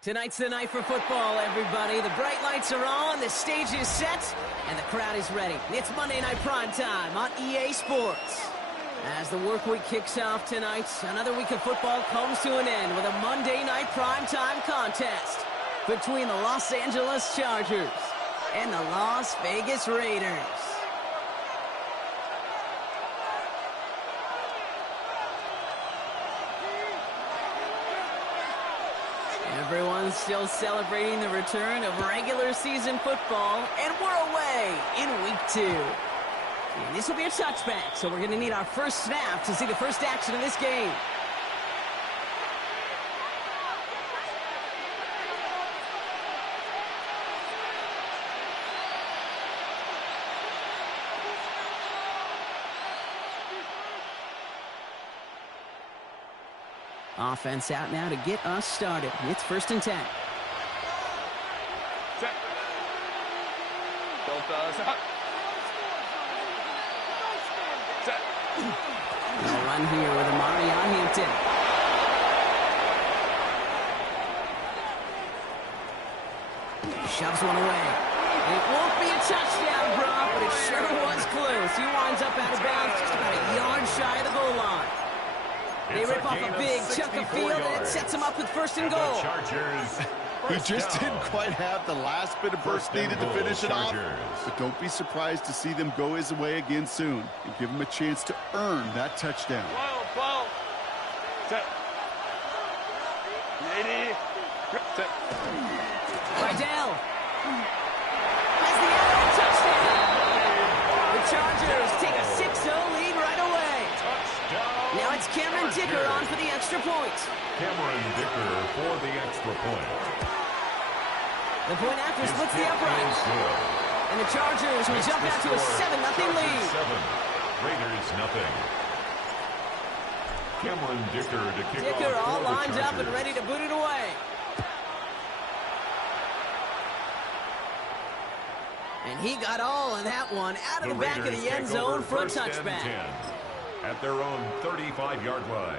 Tonight's the night for football, everybody. The bright lights are on, the stage is set, and the crowd is ready. It's Monday Night Prime Time on EA Sports. As the work week kicks off tonight, another week of football comes to an end with a Monday Night Prime Time contest between the Los Angeles Chargers and the Las Vegas Raiders. Everyone's still celebrating the return of regular season football, and we're away in week 2. And this will be a touchback, so we're going to need our first snap to see the first action of this game. Offense out now to get us started. It's 1st and 10. Set. Set. Set. A run here with Amari on Hampton. Shoves one away. It won't be a touchdown, Brock, but it sure was close. He winds up out of bounds just about a yard shy of the goal line. They rip off a big chunk of field, and it sets them up with 1st and goal. He just didn't quite have the last bit of burst needed to finish it off. But don't be surprised to see them go his way again soon and give him a chance to earn that touchdown. Ball. Set. 80. Set. Rydell has the outright touchdown. The Chargers take a 6-0 lead right away. Now it's Cameron Dicker on for the extra point. Cameron Dicker for the extra point. The point after splits the upright. And the Chargers will jump out to a 7-0 lead. 7, Raiders nothing. Cameron Dicker to kick off. Dicker all lined up and ready to boot it away. And he got all of that one out of the back of the end zone for a touchback. At their own 35-yard line.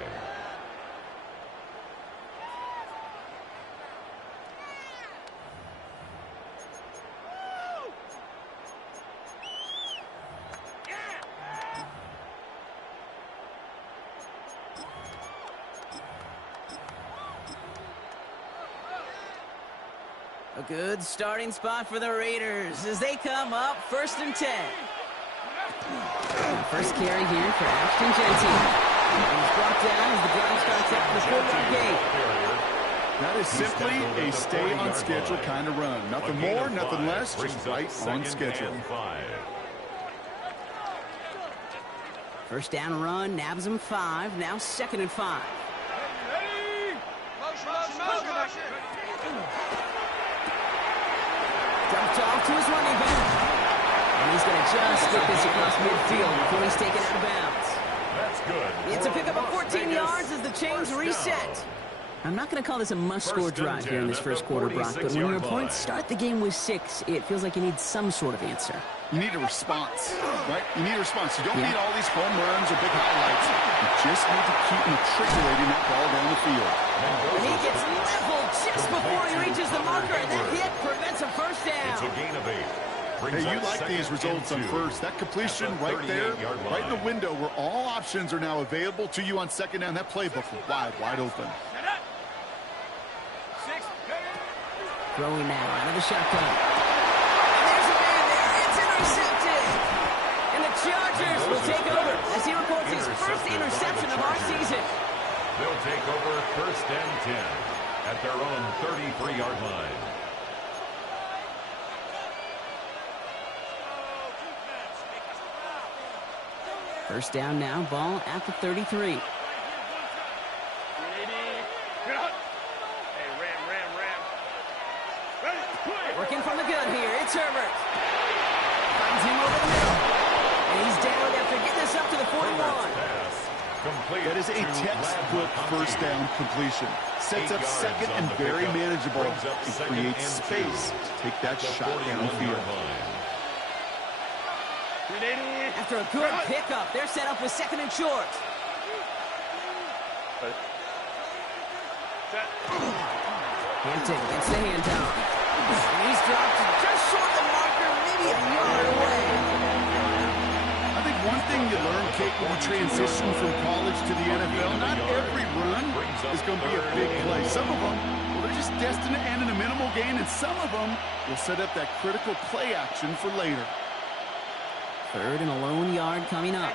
A good starting spot for the Raiders as they come up 1st and 10. First carry here for Ashton Gentile. He's brought down as the drive starts out the 4-yard gate. That is simply a stay-on-schedule kind of run. Nothing more, nothing less, just right on schedule. First down run, nabs him 5. Now 2nd and 5. Dumped off to his running back. And he's going to just get this across midfield before he's taken out of bounds. That's good. It's a pickup of 14 yards as the chains reset. I'm not going to call this a must-score drive here in this first quarter, Brock, but when your opponents start the game with 6, it feels like you need some sort of answer. You need a response, right? You need a response. You don't need all these home runs or big highlights. You just need to keep matriculating that ball down the field. And he gets leveled just before he reaches the marker, and that hit prevents a first down. It's a gain of 8. Hey, you like these results on first. That completion right there, right in the window where all options are now available to you on 2nd down. That playbook wide open. Throwing now out of the shotgun. And there's a man there. It's intercepted. And the Chargers will take over as he records his first interception of our season. They'll take over 1st and 10 at their own 33-yard line. First down now, ball at the 33. Working from the gun here, it's Herbert. Finds him over the middle. And he's down after getting this up to the 41. That is a textbook first down completion. Sets up 2nd and very manageable and creates space to take that shot downfield. After a good pickup, they're set up with 2nd and short. Hampton gets the handoff. And he's dropped just short the marker, maybe a yard away. I think one thing you learn, Kate, when you transition from college to the NFL, not every run is going to be a big play. Some of them, well, they're just destined to end in a minimal gain, and some of them will set up that critical play action for later. 3rd and a lone yard coming up.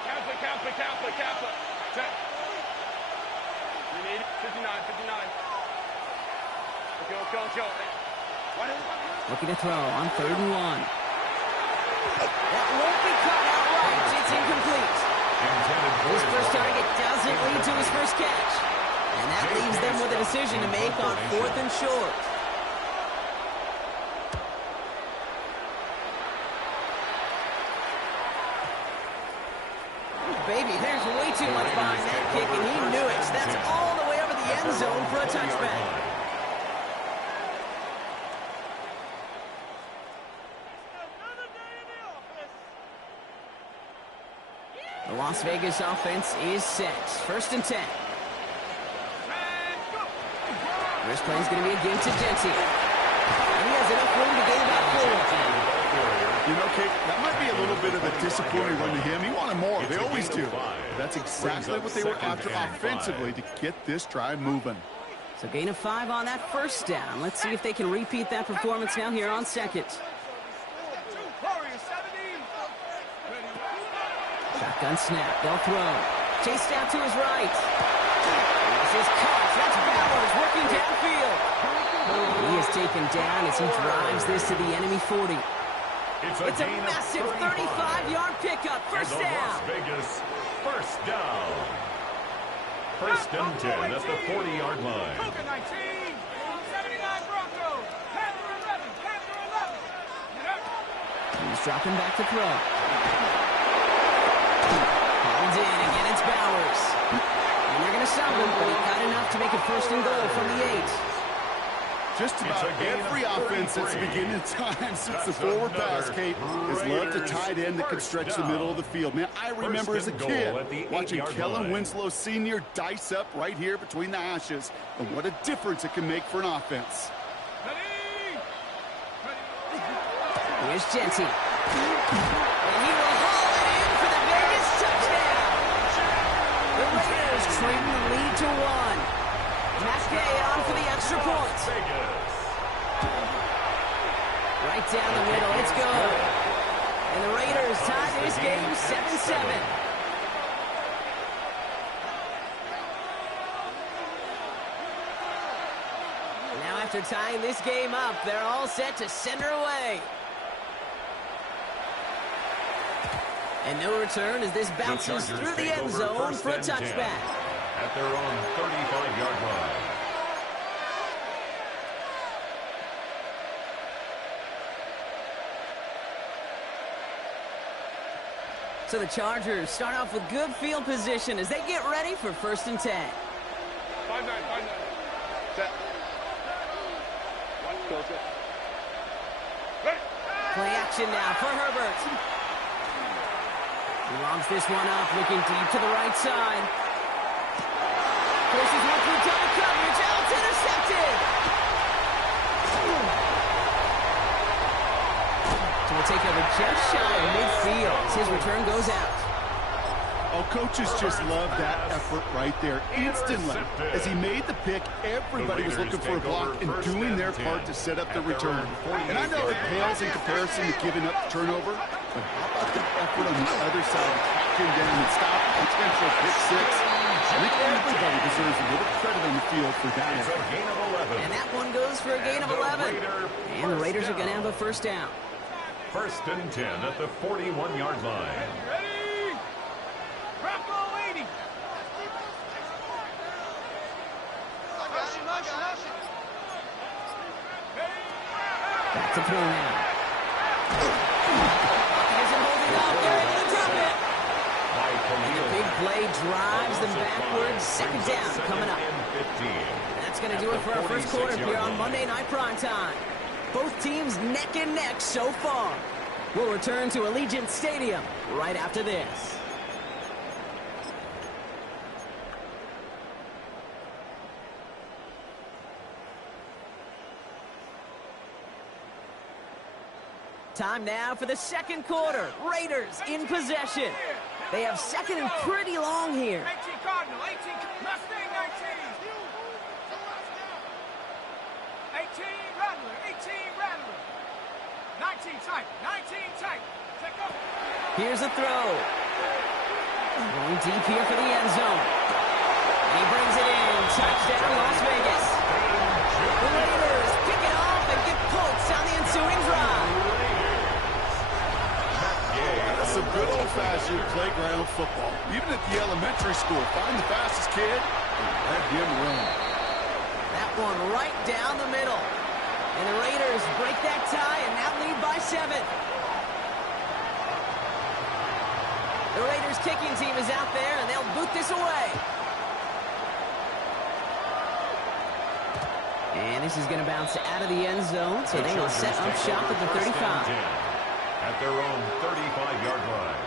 Looking to throw on 3rd and 1. That won't be caught outright. It's incomplete. His first target doesn't lead to his first catch. And that leaves them with a decision to make on 4th and short. Baby, there's way too much behind that kick, and he knew it. That's all the way over the end zone for a touchback. The Las Vegas offense is set. 1st and 10. First play is going to be a give to Gentile. And he has enough room to gain about 4. You know, Kate, that might be a little bit of a disappointing run to him. He wanted more. They always do. That's exactly what they were after offensively to get this drive moving. So gain of 5 on that first down. Let's see if they can repeat that performance now here on 2nd. Shotgun snap. They'll throw. Chased out to his right. This is caught. That's Bowers working downfield. He is taken down as he drives this to the enemy 40. It's a massive 35-yard pickup. First down. Las Vegas first down. 1st and 10 at the 40-yard line. He's dropping back to throw. Holds in. Again, it's Bowers. And they're going to stop him, but he got enough to make it 1st and goal from the 8. Just about every offense since the beginning of time, since the forward pass, Kate, has loved a tight end that could stretch the middle of the field. Man, I remember as a kid watching Kellen Winslow Sr. dice up right here between the hashes, and what a difference it can make for an offense. Here's Jenty. And he will haul it in for the Vegas touchdown. The Raiders trading the lead to 1. Mackay on for the extra point. Right down the middle, it's good. And the Raiders tie this game 7-7. Now after tying this game up, they're all set to send her away. And no return as this bounces through the end zone for a touchback. At their own 35-yard line. So the Chargers start off with good field position as they get ready for 1st and 10. 5-9. Set. One, go, set. Ready. Play action now for Herbert. He lobs this one up, looking deep to the right side. Forces one through double coverage. Out, it's intercepted. So we'll take over just shy of midfield as his return goes out. Oh, coaches just love that effort right there. Instantly, as he made the pick, everybody was looking for a block and doing their part to set up the return. And I know it pales in comparison to giving up the turnover, but how about the effort on the other side to track him down and stop a potential pick six? I think everybody deserves a little credit on the field for that effort. And that one goes for a gain of 11. And the Raiders are going to have a first down. 1st and 10 at the 41-yard line. Ready. Bravo 80. Back to throw now. Here's him holding up. They're able to drop it. And a big play drives them backwards. 2nd down coming up. That's going to do it for our first quarter here on Monday Night Primetime. Both teams neck and neck so far. We'll return to Allegiant Stadium right after this. Time now for the second quarter. Raiders in possession. They have 2nd and pretty long here. 18 Cardinal, 18 Mustang 19. 18 Rattler, 18 Rattler. 19 tight, 19 tight. Check up. Here's a throw. Going deep here for the end zone. And he brings it in. Touchdown, Las Vegas. The Raiders pick it off and get points on the ensuing drive. That's some good old-fashioned playground football. Even at the elementary school, find the fastest kid and let him run. That one right down the middle. And the Raiders break that tie and now lead by 7. The Raiders kicking team is out there and they'll boot this away. And this is going to bounce out of the end zone, so they will set up shop at the 35. At their own 35-yard line.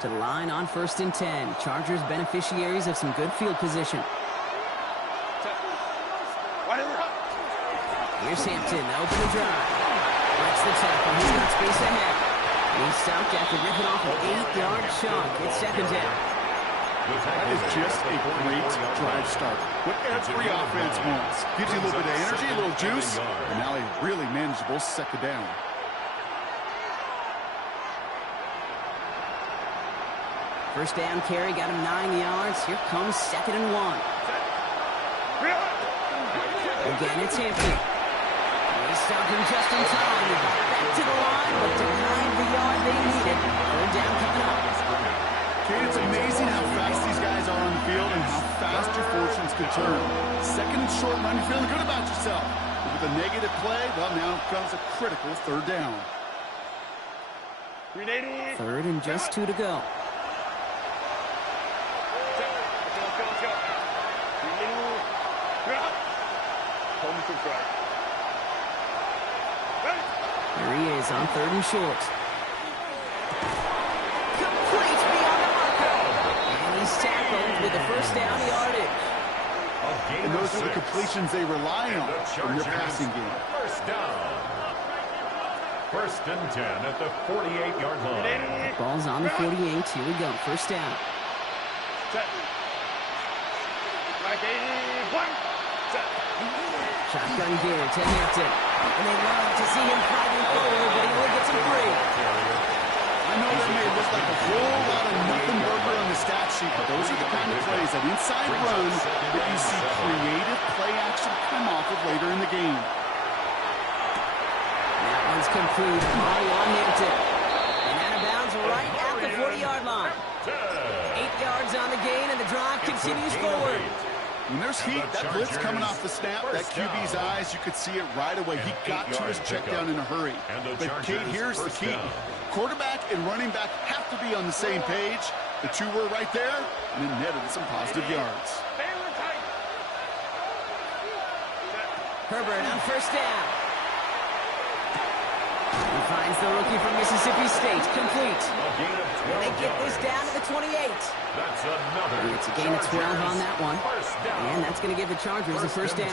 To the line on 1st and 10. Chargers beneficiaries of some good field position. Here's Hampton, open the drive. Breaks the tackle, he's got space ahead. He's stopped after ripping off an 8-yard chunk. It's 2nd down. That is just a great drive start. What every offense wants. Gives you a little bit of energy, a little juice, and now a really manageable 2nd down. First down carry, got him 9 yards. Here comes 2nd and 1. Again, it's Hampton. They stop him just in time. Back to the line, but denied the yard they needed. 3rd down coming up. Kate, it's amazing how fast these guys are on the field and how fast your fortunes can turn. 2nd and short, man, you're feeling good about yourself. With a with a negative play. Well, now comes a critical third down. Third and just 2 to go. Here he is on 3rd and short. Complete beyond the marker. And he's tackled with the first down yardage. And those are the completions they rely on in their passing game. First down. 1st and 10 at the 48-yard line. Ball's on the 48. Here we go. First down. Shotgun gear to Hampton. And they love to see him fighting forward, but he only gets him free. I know that may look like a whole lot of nothing burger on the stat sheet, but those are the kind of plays, that inside run, that you see creative play action come off of later in the game. That one's complete. Marion Hampton. And out of bounds right at the 40-yard line. 8 yards on the gain, and the drive continues forward. When there's heat, that blitz coming off the snap, that QB's eyes, you could see it right away. He got to his check down in a hurry. But, Kate, here's the key. Quarterback and running back have to be on the same page. The two were right there, and it netted some positive yards. Herbert on first down. He finds the rookie from Mississippi State. Complete. And they get this down to the 28. That's another. It's a gain of 12 on that one. And that's going to give the Chargers the first down.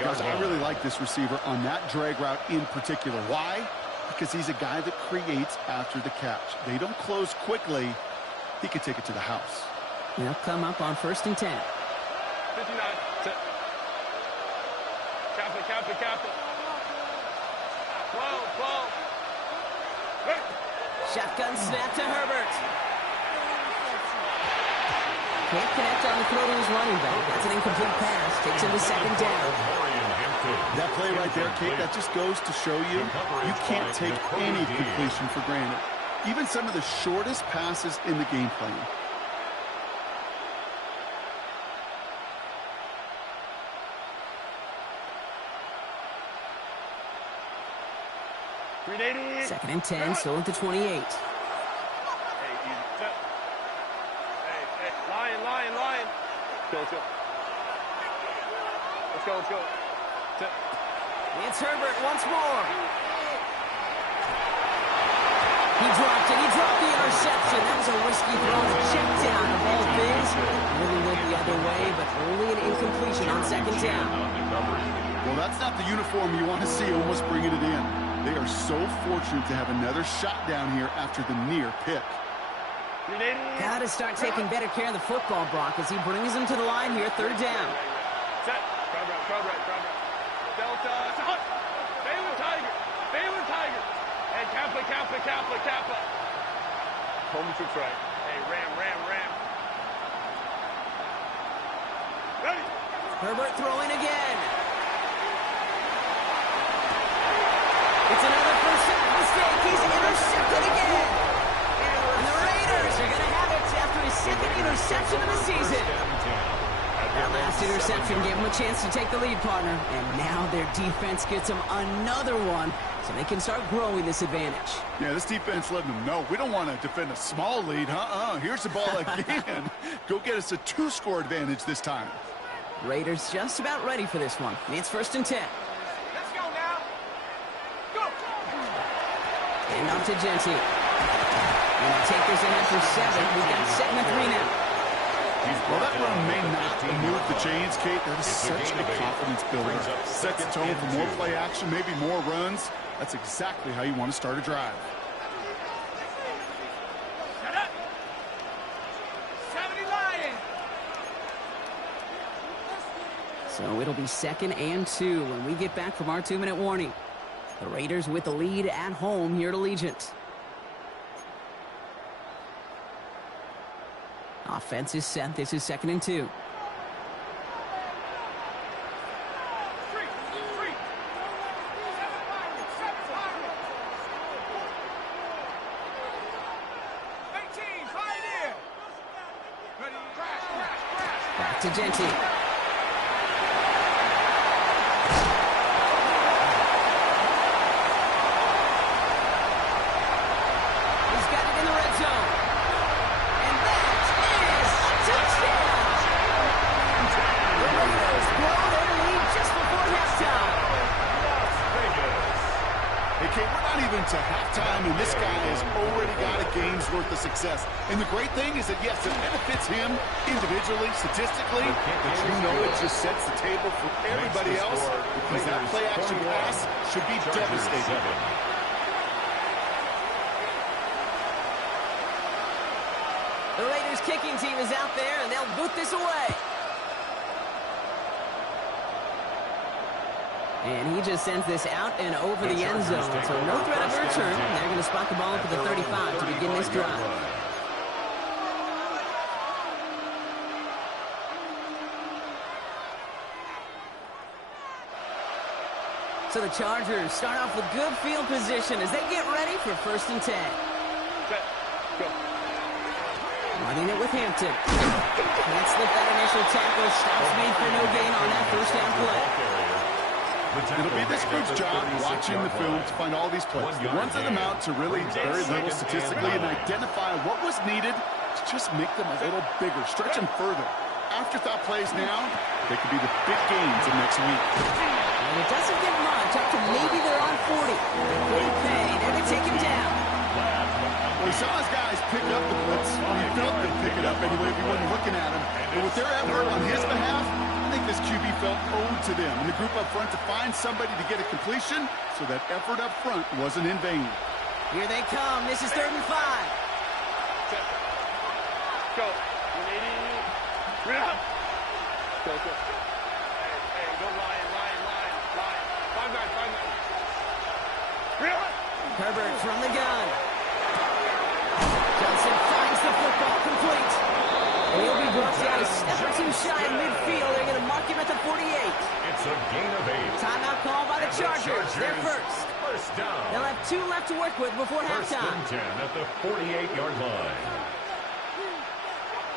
Guys, I really like this receiver on that drag route in particular. Why? Because he's a guy that creates after the catch. They don't close quickly. He could take it to the house. They'll come up on 1st and 10. 59. Captain. 12. Shotgun snap to Herbert. Can't connect on the throw to his running back. That's an incomplete pass. Takes him to 2nd down. That play right there, Kate, that just goes to show you, you can't take any completion for granted. Even some of the shortest passes in the game plan. Second and 10, still at the 28. Hey, Lion. Let's go. It's Herbert once more. He dropped it. He dropped the interception. That was a risky throw. The check down of all things. Really went the other way, but only an incompletion on 2nd down. Well, that's not the uniform you want to see almost bringing it in. They are so fortunate to have another shot down here after the near pick. Got to start taking better care of the football, Brock, as he brings him to the line here, 3rd down. Set. Crowd right. Delta. Baylor Tiger. Hey, Kappa. Home to try. Hey, Ram. Ready. Herbert throwing again. It's another first half mistake. He's intercepted again. And the Raiders are going to have it after his 2nd interception of the season. That last interception gave him a chance to take the lead, partner. And now their defense gets them another one, so they can start growing this advantage. Yeah, this defense letting them know we don't want to defend a small lead. Here's the ball again. Go get us a 2-score advantage this time. Raiders just about ready for this one. It's 1st and 10. Let's go now. Go. And off to Genty. And they'll take this ahead for 7. We've got 7 to 3 now. Well, that run may not move the chains, Kate. That is such a confidence builder. Sets the tone for more play action, maybe more runs. That's exactly how you want to start a drive. Shut up. 70 Lions. So it'll be 2nd and 2 when we get back from our 2-minute warning. The Raiders with the lead at home here at Allegiant. Offense is set. This is 2nd and 2. Back to Genty. not even to halftime, and this guy has already got a game's worth of success. And the great thing is that, yes, it benefits him individually, statistically, but you know it just sets the table for everybody else because that play-action pass should be devastating. The Raiders kicking team is out there, and they'll boot this away. And he just sends this out and over the end zone. So no threat of return. They're going to spot the ball up at the 35 to begin this drive. So the Chargers start off with good field position as they get ready for 1st and 10. Go. Running it with Hampton. Can't slip that initial tackle. Stops made for no gain on that first down play. It'll be this group's job watching the film to find all these plays. The ones that amount to really very little statistically and identify what was needed to just make them a little bigger, stretch them further. Afterthought plays now, they could be the big games of next week. And it doesn't get much, up to maybe they're on 40. Okay, they're going to take him down. Well, he saw his guys pick up the blitz. He felt them pick it up anyway if he wasn't looking at him. But with their effort on his behalf, I think this QB felt owed to them. And the group up front to find somebody to get a completion, so that effort up front wasn't in vain. Here they come. This is 3rd and 5. Go. Go. Hey, go line. 5-9. Herbert from the gun. Johnson finds the football complete. And he'll be brought down a step or two shy of midfield. They're going to mark him at the 48. It's a gain of 8. Timeout call by the Chargers. They're first. First down. They'll have 2 left to work with before halftime. 1st and 10 at the 48-yard line.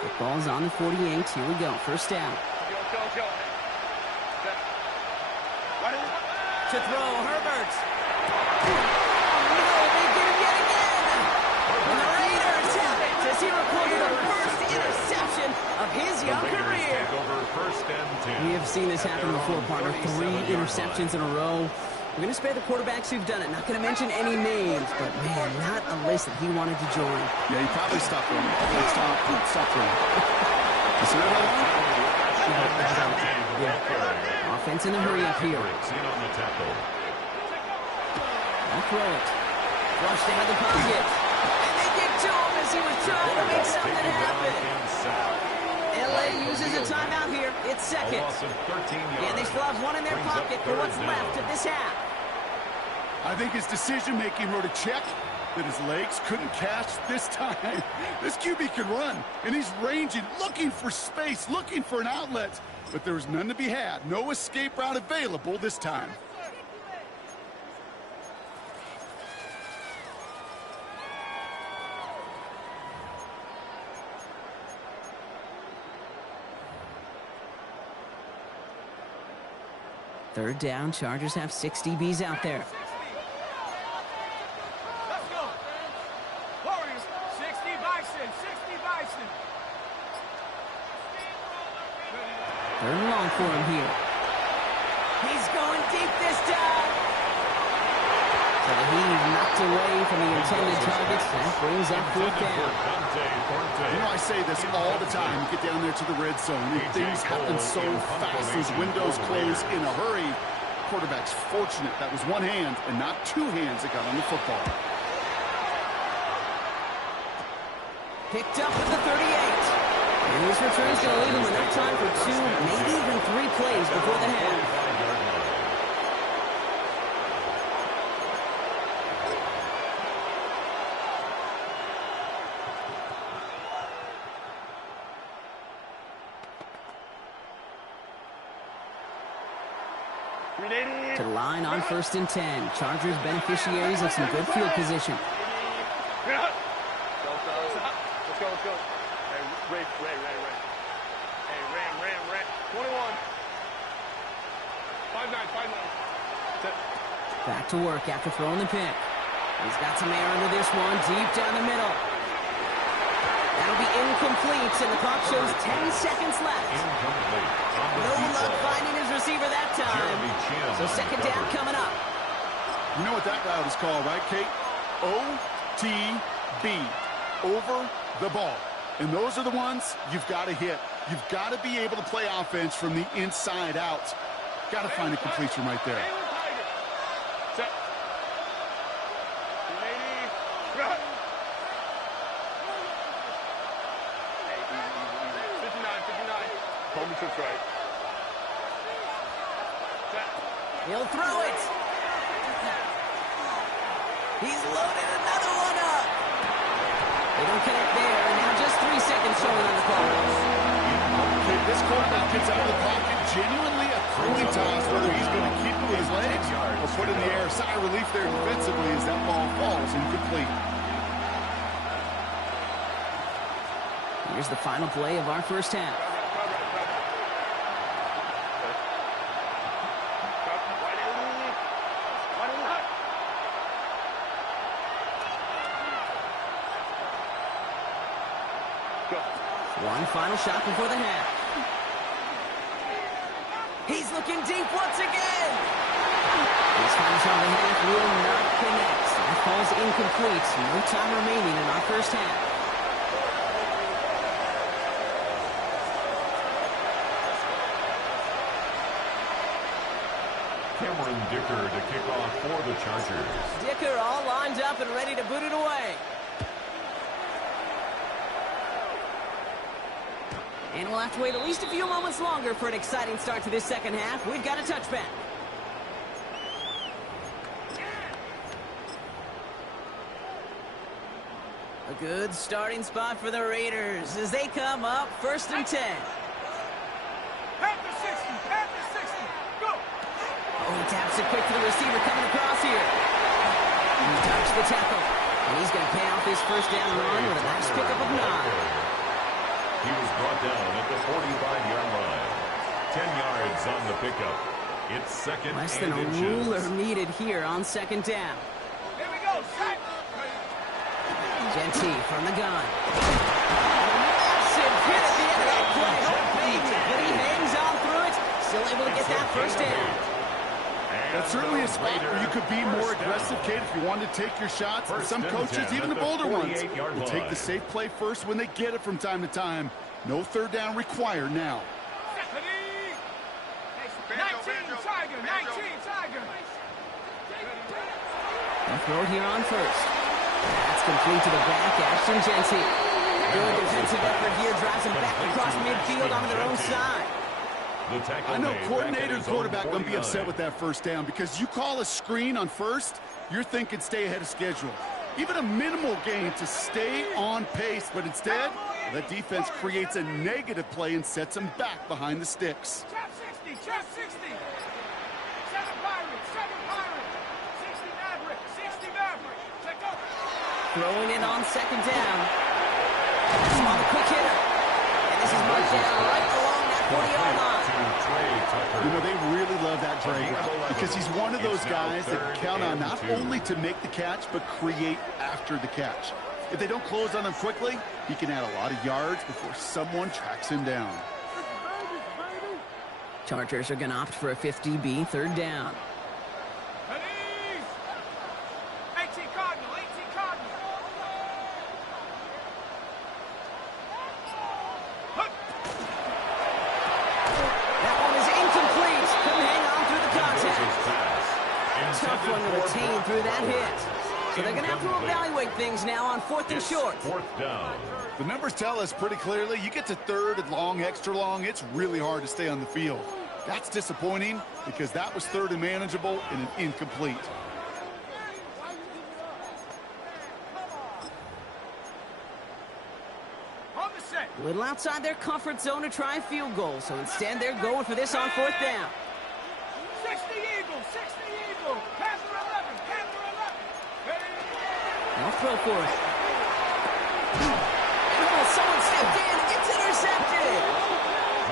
The ball's on the 48. Here we go. First down. Go. To throw, Herbert. No, they get him yet again. And the Raiders have it as he recorded the first interception of his young career. Over 1st and 10. We have seen this happen before, partner. 3 interceptions in a row. We're going to spare the quarterbacks who've done it. Not going to mention any names, but, man, not a list that he wanted to join. Yeah, he probably stopped running. Stop running. You see that one? Yeah. Offense in a hurry up here. I'll throw it. Flushed out of the pocket. And they get to him as he was trying to make something happen. LA uses a timeout here. It's second. And they still have 1 in their pocket for what's left of this half. I think his decision-making wrote a check that his legs couldn't catch this time. This QB can run, and he's ranging, looking for space, looking for an outlet. But there was none to be had. No escape route available this time. Third down, Chargers have 6 DBs out there. Let's go. Warriors, 60 Bison. 3rd and long for him here. He's going deep this time. So he's knocked away from the intended targets. That brings up 4th down. You know, I say this all the time. You get down there to the red zone, and things happen so fast. Those windows close in a hurry. Quarterback's fortunate that was 1 hand and not 2 hands that got on the football. Picked up at the 38. And this return's going to leave him with enough time for 2, maybe even 3 plays before the half. To the line on 1st and 10. Chargers beneficiaries of some good field position. Let's go. Hey, Ray. Hey, Ram. 21. 5-9. Back to work after throwing the pick. He's got some air under this one, deep down the middle. That'll be incomplete, and the clock shows 10 seconds left. No luck finding his receiver that time. So 2nd down coming up. You know what that route is called, right, Kate? OTB, over the ball. And those are the ones you've got to hit. You've got to be able to play offense from the inside out. Got to find a completion right there. Set. 280. 59. Home trips right. Set. He'll throw it. He's loaded another one up. They don't connect there, and now just 3 seconds showing on the clock. Okay, this quarterback gets out of the pocket, genuinely a coin toss, whether he's going to keep it with his legs or put it in the air. Sigh of relief there defensively as that ball falls incomplete. Here's the final play of our first half. One final shot before the half. He's looking deep once again. This final shot of the half will not connect. That falls incomplete. No time remaining in our first half. Cameron Dicker to kick off for the Chargers. Dicker all lined up and ready to boot it away. And we'll have to wait at least a few moments longer for an exciting start to this second half. We've got a touchback. A good starting spot for the Raiders as they come up 1st and 10. Panther 60. Go. Oh, he taps it quick to the receiver coming across here. He dodged the tackle. And he's going to pay off his first down run with a nice pickup of 9. He was brought down at the 45-yard line. 10 yards on the pickup. It's second Less and than a inches. ruler needed here on 2nd down. Here we go. Set. Genty from the gun. Massive hit at the end of that play. Oh, baby. But he hangs on through it. Still able to get that first down. That's certainly a spot where you could be more aggressive, Kate, if you wanted to take your shots. And some coaches, even the bolder ones, will take the safe play first when they get it from time to time. No 3rd down required now. 19 Tiger. They'll throw it here on 1st. That's complete to the back, Ashton Genty. Good defensive effort here, drives them back across midfield onto their own side. I know coordinator and quarterback going to be upset with that first down because you call a screen on 1st, you're thinking stay ahead of schedule. Even a minimal gain to stay on pace, but instead, that defense creates a negative play and sets them back behind the sticks. Chop 60. 7 Pirates. 60 Maverick. Check up. Throwing it on 2nd down. That's on the quick hitter. And this is marked down right along that 40-yard line. You know, they really love that Dre route because he's one of those guys that can count on not only to make the catch, but create after the catch. If they don't close on him quickly, he can add a lot of yards before someone tracks him down. Chargers are going to opt for a 50B 3rd down. 18 Cardinal. That one is incomplete. Couldn't hang on through the contact. Tough one to retain through that hit. So they're going to have to evaluate things now on 4th and short. 4th down. The numbers tell us pretty clearly, you get to 3rd and long, extra long, it's really hard to stay on the field. That's disappointing because that was 3rd and manageable and an incomplete. On the set. A little outside their comfort zone to try a field goal, so instead they're going for this on 4th down. 60 Eagle. Panther 11. They'll throw for it. Oh, someone stepped in. It's intercepted.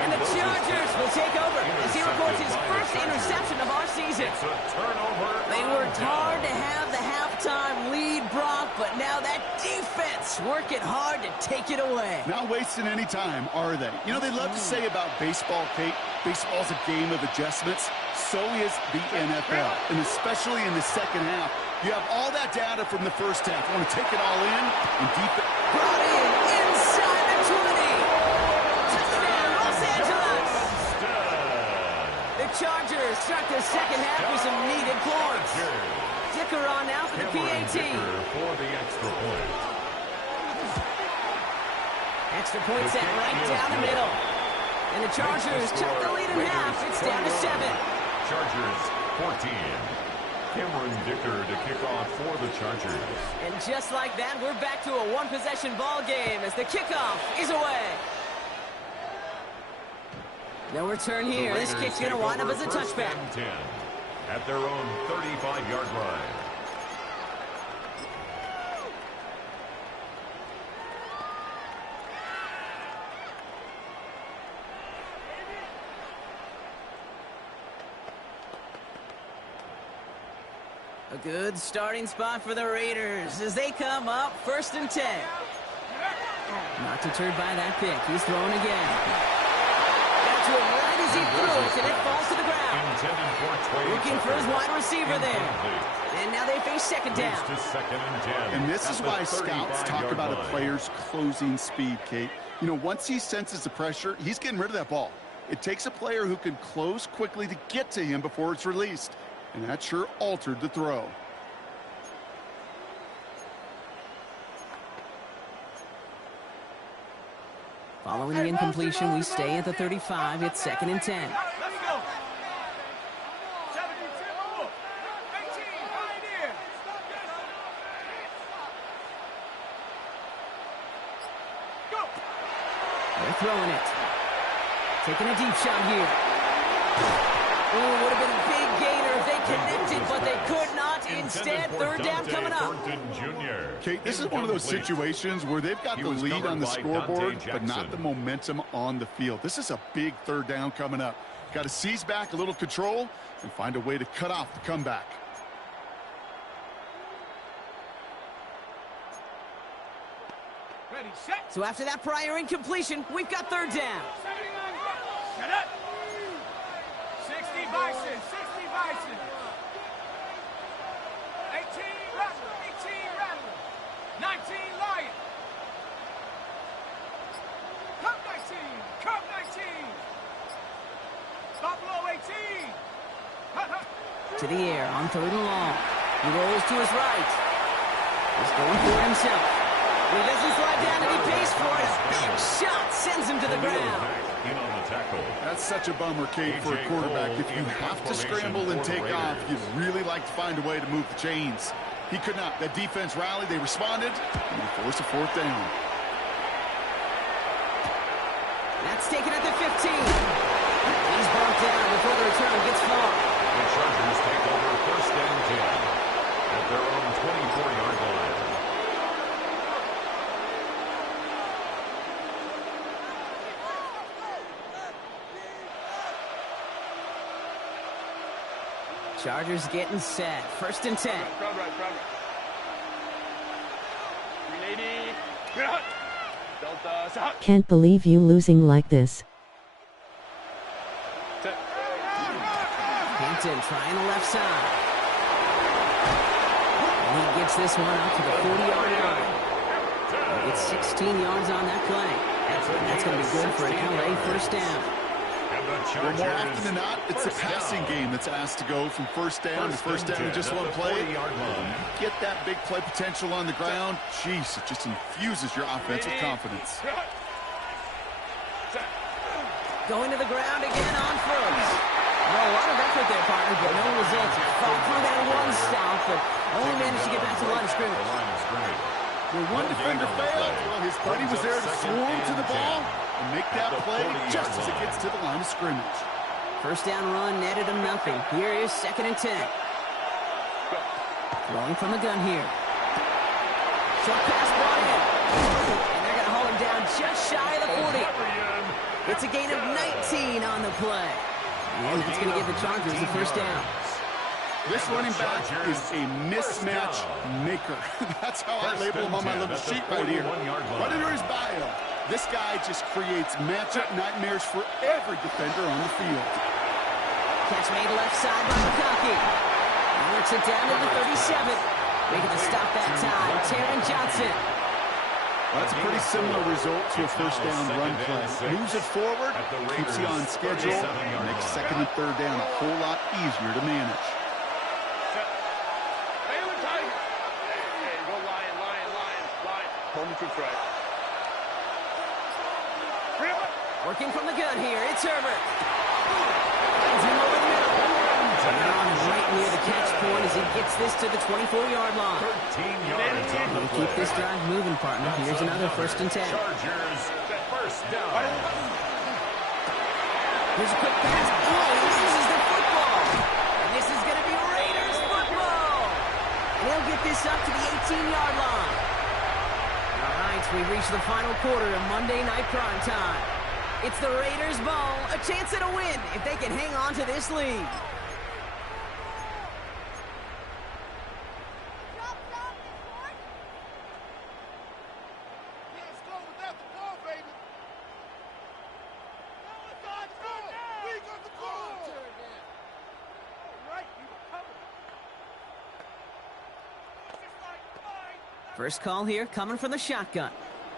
And the Chargers will take over as he records his first interception of our season. It's a turnover. They worked hard to have the half halftime lead, Brock, but now that defense working hard to take it away. Not wasting any time, are they? You know, they love to say about baseball, Kate, baseball's a game of adjustments. So is the NFL, and especially in the second half. You have all that data from the first half. You want to take it all in, and defense Brought in inside the 20. Touchdown, Los Angeles. The Chargers start the second half with some needed points. Dicker on now for the PAT. For the extra point. Extra point set right down the middle. And the Chargers took the lead in half. It's down to 7. Chargers 14. Cameron Dicker to kick off for the Chargers. And just like that, we're back to a one-possession ball game as the kickoff is away. No return here. This kick's going to wind up as a touchback. 10 at their own 35-yard line. A good starting spot for the Raiders as they come up 1st and 10. Not deterred by that pick. He's throwing again. Got to him right as he threw it, and it falls to the ground. Looking for his wide receiver there. And now they face second down. And this is why scouts talk about a player's closing speed, Kate. You know, once he senses the pressure, he's getting rid of that ball. It takes a player who can close quickly to get to him before it's released. And that sure altered the throw. Following the incompletion, we stay at the 35. It's 2nd and 10. Let's go. 72, 18, Pioneer. Go. They're throwing it. Taking a deep shot here. Oh, would have been a big gainer if they connected, but they could not. Instead, 3rd down coming up. Kate, this is one of those situations where they've got the lead on the scoreboard, but not the momentum on the field. This is a big 3rd down coming up. Got to seize back a little control and find a way to cut off the comeback. Ready, set. So after that prior incompletion, we've got 3rd down. 79, set up. 60 Bison, 60 Bison. 18 Rattler, 18 Rattler. 19 Lion. Cup 19, Cup 19. Buffalo 18. To the air on 3rd and long. He rolls to his right. He's going for it himself. He doesn't slide down and he pays for it. A big shot sends him to the ground. That's such a bummer, Kate, for a quarterback. If you have to scramble and take off, you'd really like to find a way to move the chains. He could not. That defense rallied. They responded. And they forced a 4th down. That's taken at the 15. He's bumped down before the return gets far. The Chargers take over 1st and 10 at their own 24-yard line. Chargers getting set. 1st and 10. Crowd right. 380. Delta, set. Can't believe you losing like this. Hampton trying the left side. And he gets this one up to the 40-yard line. He gets 16 yards on that play. That's going to be good for an LA 1st down. Well, more often than not, it's the passing game that's asked to go from 1st down to 1st down in just one play. Get that big play potential on the ground. Jeez, it just infuses your offensive confidence. Going to the ground again on 1st. Well, a lot of effort there, partner, but no results. He fought through that one stop, but only managed to get back to the line of scrimmage. When one defender failed, well, his buddy was there to swarm to the ball and make that play just as it gets to the line of scrimmage. 1st down run netted him nothing. Here is 2nd and 10. Throwing from the gun here. Short pass brought in. And they're going to haul him down just shy of the 40. It's a gain of 19 on the play. And that's going to give the Chargers the 1st down. This running back is a mismatch maker. That's how I label him on my little sheet right here. Right under his bio, this guy just creates matchup nightmares for every defender on the field. Catch made left side by McConkey. He works it down to the 37. Making the stop that time, Taron Johnson. Well, that's a pretty similar result to a first down run play. Moves it forward, keeps you on schedule, and makes second and third down a whole lot easier to manage. Working from the gun here, it's Herbert. Finds him over the middle. Brown right near the catch point as he gets this to the 24-yard line. 13 yards on the play. Keep this drive moving, partner. Here's another first and 10. Chargers, first down. Here's a quick pass. Oh, he loses the football. And this is going to be Raiders football. And they'll get this up to the 18-yard line. All right, we've reached the final quarter of Monday Night Prime Time. It's the Raiders' ball, a chance at a win if they can hang on to this lead. First call here, coming from the shotgun.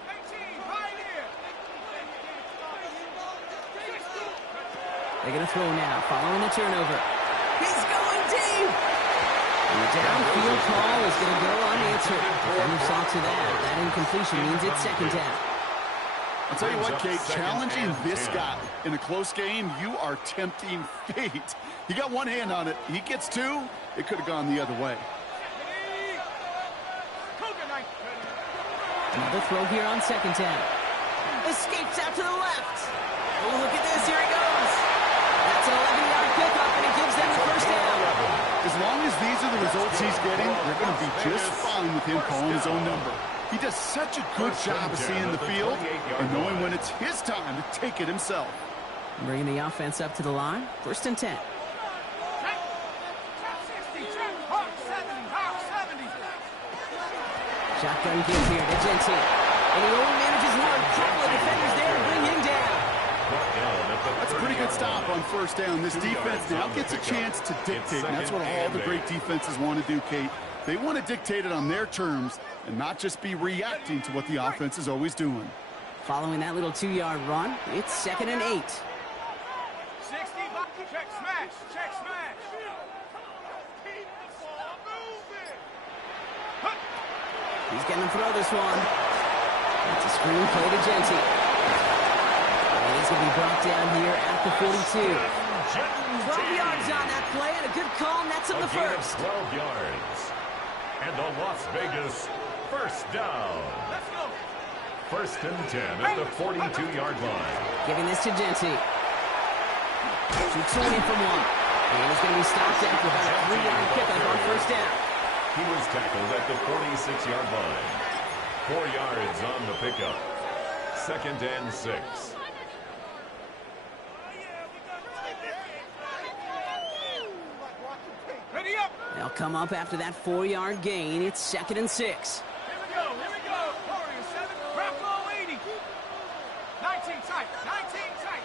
18, right here. They're going to throw now, following the turnover. He's going deep! And the downfield call is going to go unanswered. Defender saw to that. That incompletion means it's second down. I'll tell you what, Kate, challenging this guy in a close game, you are tempting fate. He got one hand on it. He gets two. It could have gone the other way. Another throw here on second down. Escapes out to the left. Oh, look at this. Here he goes. That's an 11-yard pickup, and it gives them the first down. As long as these are the results he's getting, they're going to be just fine with him calling his own number. He does such a good job of seeing the field and knowing when it's his time to take it himself. Bringing the offense up to the line. First and 10. Shotgun give here to Gentry. And he only manages one. Couple of defenders there to bring him down. That's a pretty good stop on first down. This defense now gets a chance to dictate, and that's what all the great defenses want to do, Kate. They want to dictate it on their terms and not just be reacting to what the offense is always doing. Following that little 2-yard run, it's second and 8. 60, check smash, check smash. Keep the ball moving. He's going to throw this one. It's a screen play to Gentry. And he's going to be brought down here at the 42. 12 yards on that play, and a good call nets him the first. 12 yards. And the Las Vegas first down. Let's go. First and 10 at the 42-yard line. Giving this to Gentry. Shoots away from one. And he's going to be stopped after about a 3-yard pickup on first down. He was tackled at the 46-yard line. 4 yards on the pickup. Second and 6. Ready up. They'll come up after that 4-yard gain. It's second and 6. Here we go. Warrior 7, Bravo 80. 19 tight, 19 tight.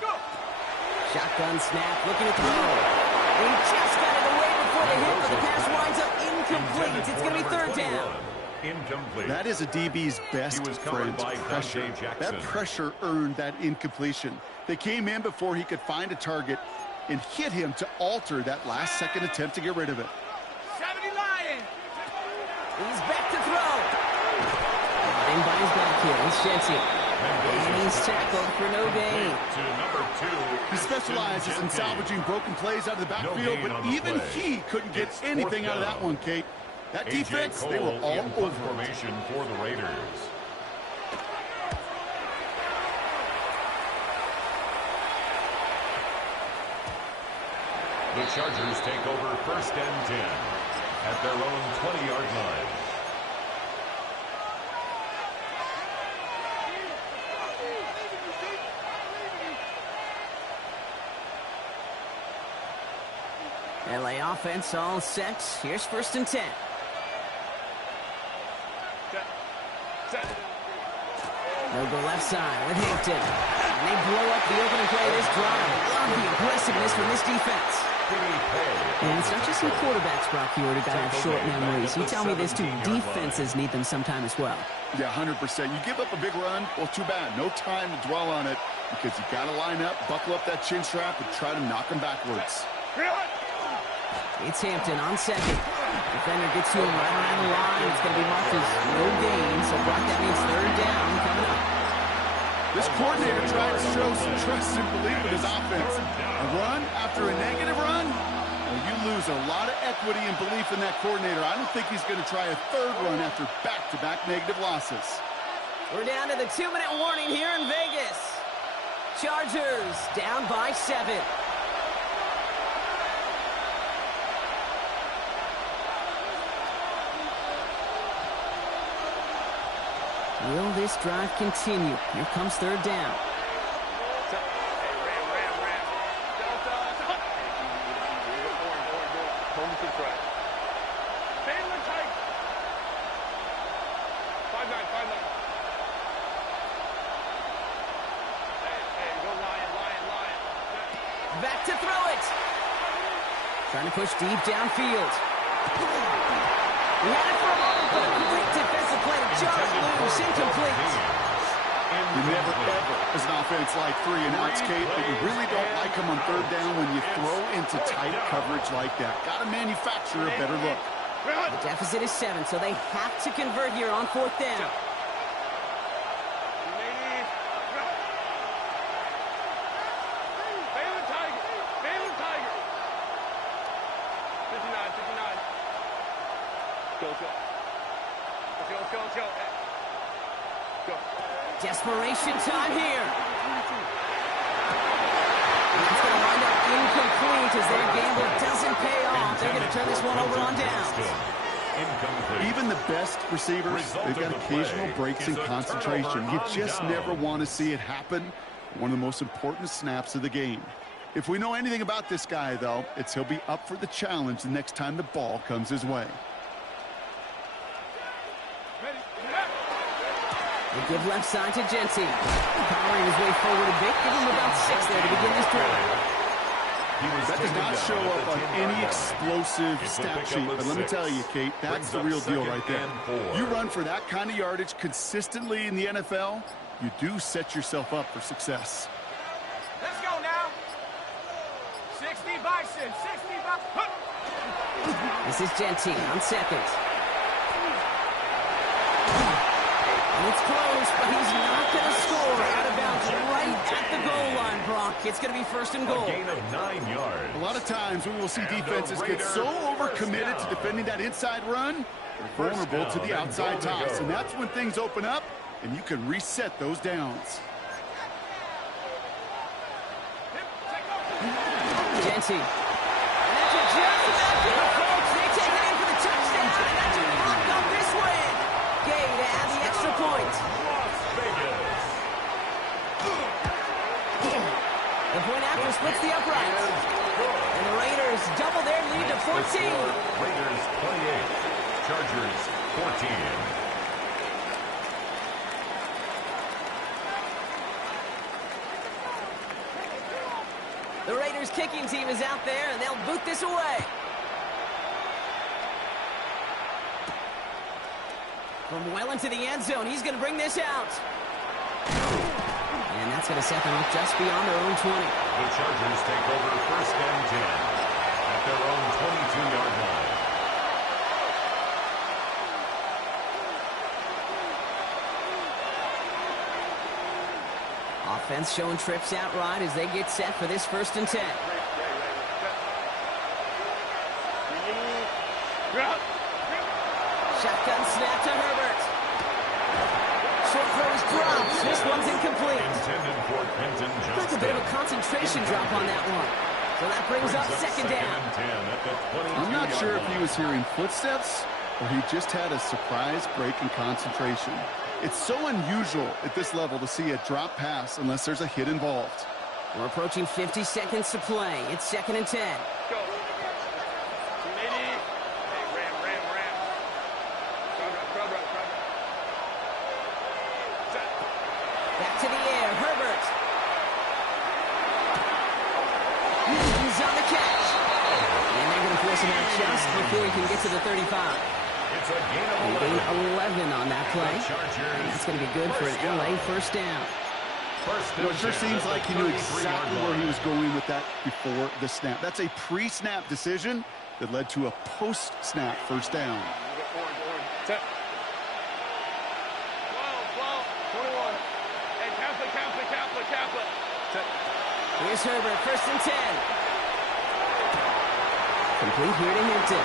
Go. Shotgun snap, looking to throw. He just got it away before the hit, but the pass winds up incomplete. It's going to be third down. Incomplete. That is a DB's best friend, pressure. That pressure earned that incompletion. They came in before he could find a target and hit him to alter that last-second attempt to get rid of it. 70 Lions. He's back to throw. In by his back here, it's Gentry. And he's tackled for no gain. To number 2. He specializes in salvaging broken plays out of the backfield, but even he couldn't get anything out of that one, Kate. That defense, they were all over formation for the Raiders. The Chargers take over first and 10 at their own 20-yard line. LA offense all set. Here's 1st and 10. Set. They'll go left side with Hampton. And they blow up the opening play of this drive. Love the aggressiveness from this defense. And it's not just some quarterbacks, Brock, who got to have short memories. You tell me this too. Defenses need them sometime as well. Yeah, 100%. You give up a big run, well, too bad. No time to dwell on it because you got to line up, buckle up that chin strap, and try to knock them backwards. It's Hampton on 2nd. Defender gets to him right around the line. It's going to be marked as no gain. So, Brock, that means 3rd down coming up. This coordinator tried to show some trust and belief in his offense. A run after a negative run? Well, you lose a lot of equity and belief in that coordinator. I don't think he's going to try a 3rd run after back-to-back negative losses. We're down to the 2-minute warning here in Vegas. Chargers down by 7. Will this drive continue? Here comes 3rd down. Back to throw it. Trying to push deep downfield. He had it for a moment, but a great defensive play to jar it loose, incomplete. You never, ever, as an offense, like 3 and outs, Kate, but you really don't like them on 3rd down when you throw into tight coverage like that. Got to manufacture a better look. The deficit is 7, so they have to convert here on 4th down. Desperation time here. It's going to wind up incomplete as their gamble doesn't pay off. They're going to turn this one over on downs. Even the best receivers, they've got occasional breaks in concentration. You just never want to see it happen. One of the most important snaps of the game. If we know anything about this guy, though, it's he'll be up for the challenge the next time the ball comes his way. They give left side to Genty. Powering his way forward a bit. Give him about 6 there to begin this drive. That does not show up on any explosive stat sheet, but let me tell you, Kate, that's the real deal right there. You run for that kind of yardage consistently in the NFL, you do set yourself up for success. Let's go now. 60 Bison, 60 Bison. This is Genty on 2nd. It's close, but he's not going to score. Out of bounds right at the goal line, Brock. It's going to be 1st and goal. A gain of 9 yards. A lot of times we will see defenses get so overcommitted to defending that inside run, they're vulnerable to the outside toss. And that's when things open up, and you can reset those downs. Genty. And that's just about good, folks. They take it in for the touchdown, and that's a block on this win. Gay to add the extra point. The point after splits the upright. And the Raiders double their lead to 14. Raiders 28, Chargers 14. The Raiders kicking team is out there, and they'll boot this away. From well into the end zone, he's going to bring this out. And that's going to set them up just beyond their own 20. The Chargers take over 1st and 10 at their own 22-yard line. Offense showing trips out right as they get set for this 1st and 10. Shotgun snap to Herbert. Short throw is dropped. This one's incomplete. Intended for Quentin Johnston. That's a bit of a concentration drop on that one. So that brings up 2nd down. I'm not sure if he was hearing footsteps or he just had a surprise break in concentration. It's so unusual at this level to see a drop pass unless there's a hit involved. We're approaching 50 seconds to play. It's 2nd and 10. about just before he can get to the 35. It's a gain of Gain 11. 11 on that play. Chargers. That's going to be good for an LA first down. It sure seems like he knew exactly where he was going with that before the snap. That's a pre-snap decision that led to a post-snap first down. 12, 21. Hey, Kappa. Here's Herbert, first and 10. Complete here to Hinton.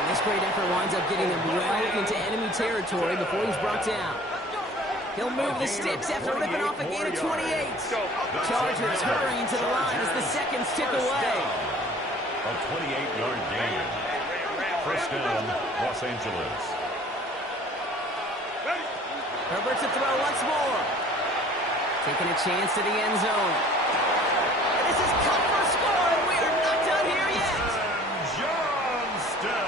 And this great effort winds up getting them well into enemy territory before he's brought down. He'll move the sticks after ripping off a gain of 28. Chargers hurrying to the line as the seconds tick away. A 28-yard gain. First down, Los Angeles. Herbert to throw once more. Taking a chance to the end zone. And this is cut for a score, and we are not done here yet. Johnston.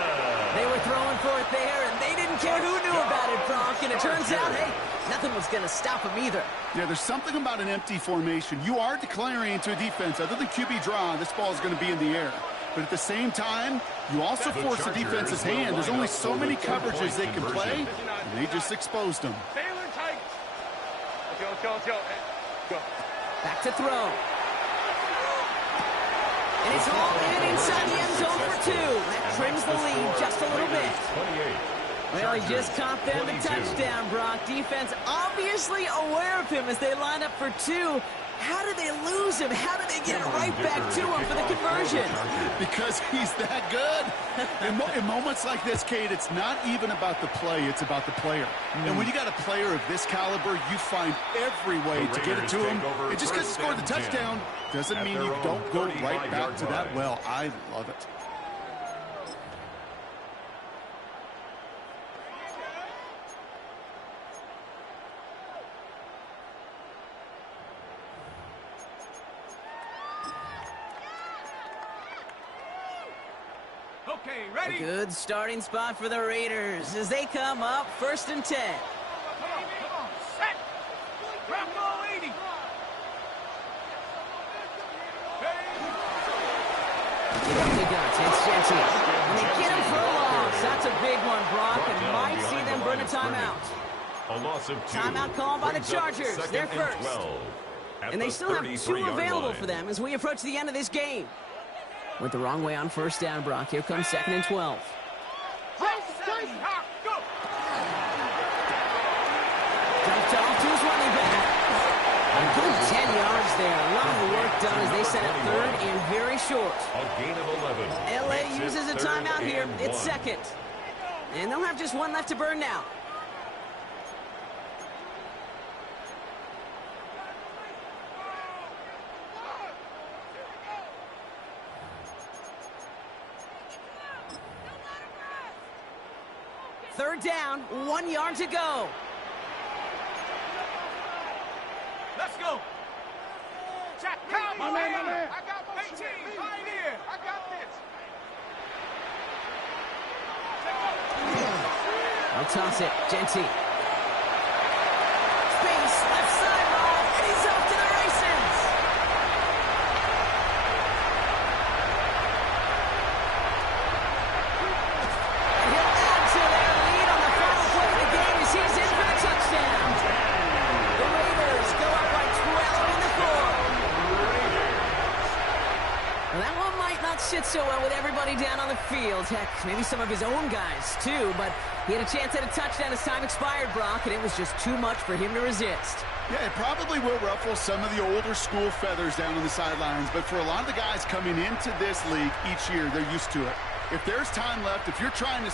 They were throwing for it there, and they didn't care who knew about it, Bronk. And it turns out, hey, nothing was going to stop them either. Yeah, there's something about an empty formation. You are declaring to a defense, other than QB draw, this ball is going to be in the air. But at the same time, you also force the defense's hand. There's only so many coverages they can play, and they just exposed them. Taylor tight. Go. Back to throw. And it's all in inside the end zone for 2. That trims the lead just a little bit. 28. Well, he just caught them a touchdown, Brock. Defense obviously aware of him as they line up for 2. How did they lose him? How did they get it right back to him for the conversion? Because he's that good. In moments like this, Kate, it's not even about the play, it's about the player. And when you got a player of this caliber, you find every way to get it to him. And just because he scored the touchdown doesn't mean you don't go right back to that well. I love it. Okay, A ready? good starting spot for the Raiders as they come up first and 10. Come on. Set. Rambo 80. They got it. It's Jensen. And they get him for a loss. That's a big one, Brock, and might see them burn a timeout. A loss of 2. Timeout called by the Chargers. They're first. 12 And they still have 2 available for them as we approach the end of this game. Went the wrong way on first down, Brock. Here comes second and 12. Go. Dumped off to his running back. A good 10 yards there. A lot of work done as they set up third and very short. A gain of 11. LA uses a timeout here. It's second. And they'll have just one left to burn now. Third down, 1 yard to go. Let's go. Jack, come on, man. I got 18, right here. I got this. I'll toss it. Genty. Space, left sideline, and he's off to the races. And he'll add to their lead on the final play of the game as he's in for the touchdown. The Raiders go up by 12 in the fourth. Well, that one might not sit so well with everybody down on the field. Heck, maybe some of his own guys, too. But he had a chance at a touchdown as time expired, Brock, and it was just too much for him to resist. Yeah, it probably will ruffle some of the older school feathers down on the sidelines, but for a lot of the guys coming into this league each year, they're used to it. If there's time left, if you're trying to